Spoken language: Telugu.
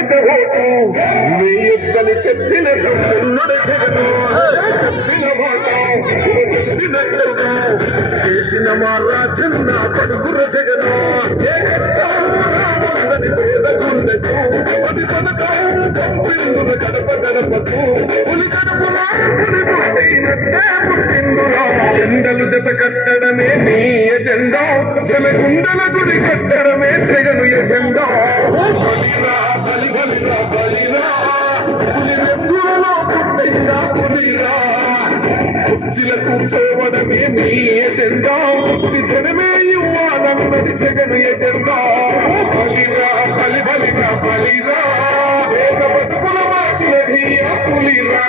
అమిత ఓటు మీ యుద్ధని చెప్పిన తమ్ముడు జగను చెప్పిన మాట చెప్పినట్టుగా చేసిన మా రాజన్న పడుగుర జగను ఏ కష్టం రాముందని పేద గుండెకు అది పథకం పంపిందున గడప గడపకు పులి గడపలా పులి పుట్టినట్టే పుట్టిందురా జెండలు జత కట్టడమే నీ ఎజెండా జనగుండల గుడి కట్టడమే జగను ఎజెండా బలిరా బలి బలిరా బలిరా పులి వెందులలో పుట్టిందా పులిరా కుర్చీల కూర్చోవడమే నీ ఎజెండా కుర్చీ జనమే ఇవ్వాలన్నది జగను ఎజెండా బలిరా బలి బలిరా బలిరా వేద బతుకుల మార్చినది ఆ పులిరా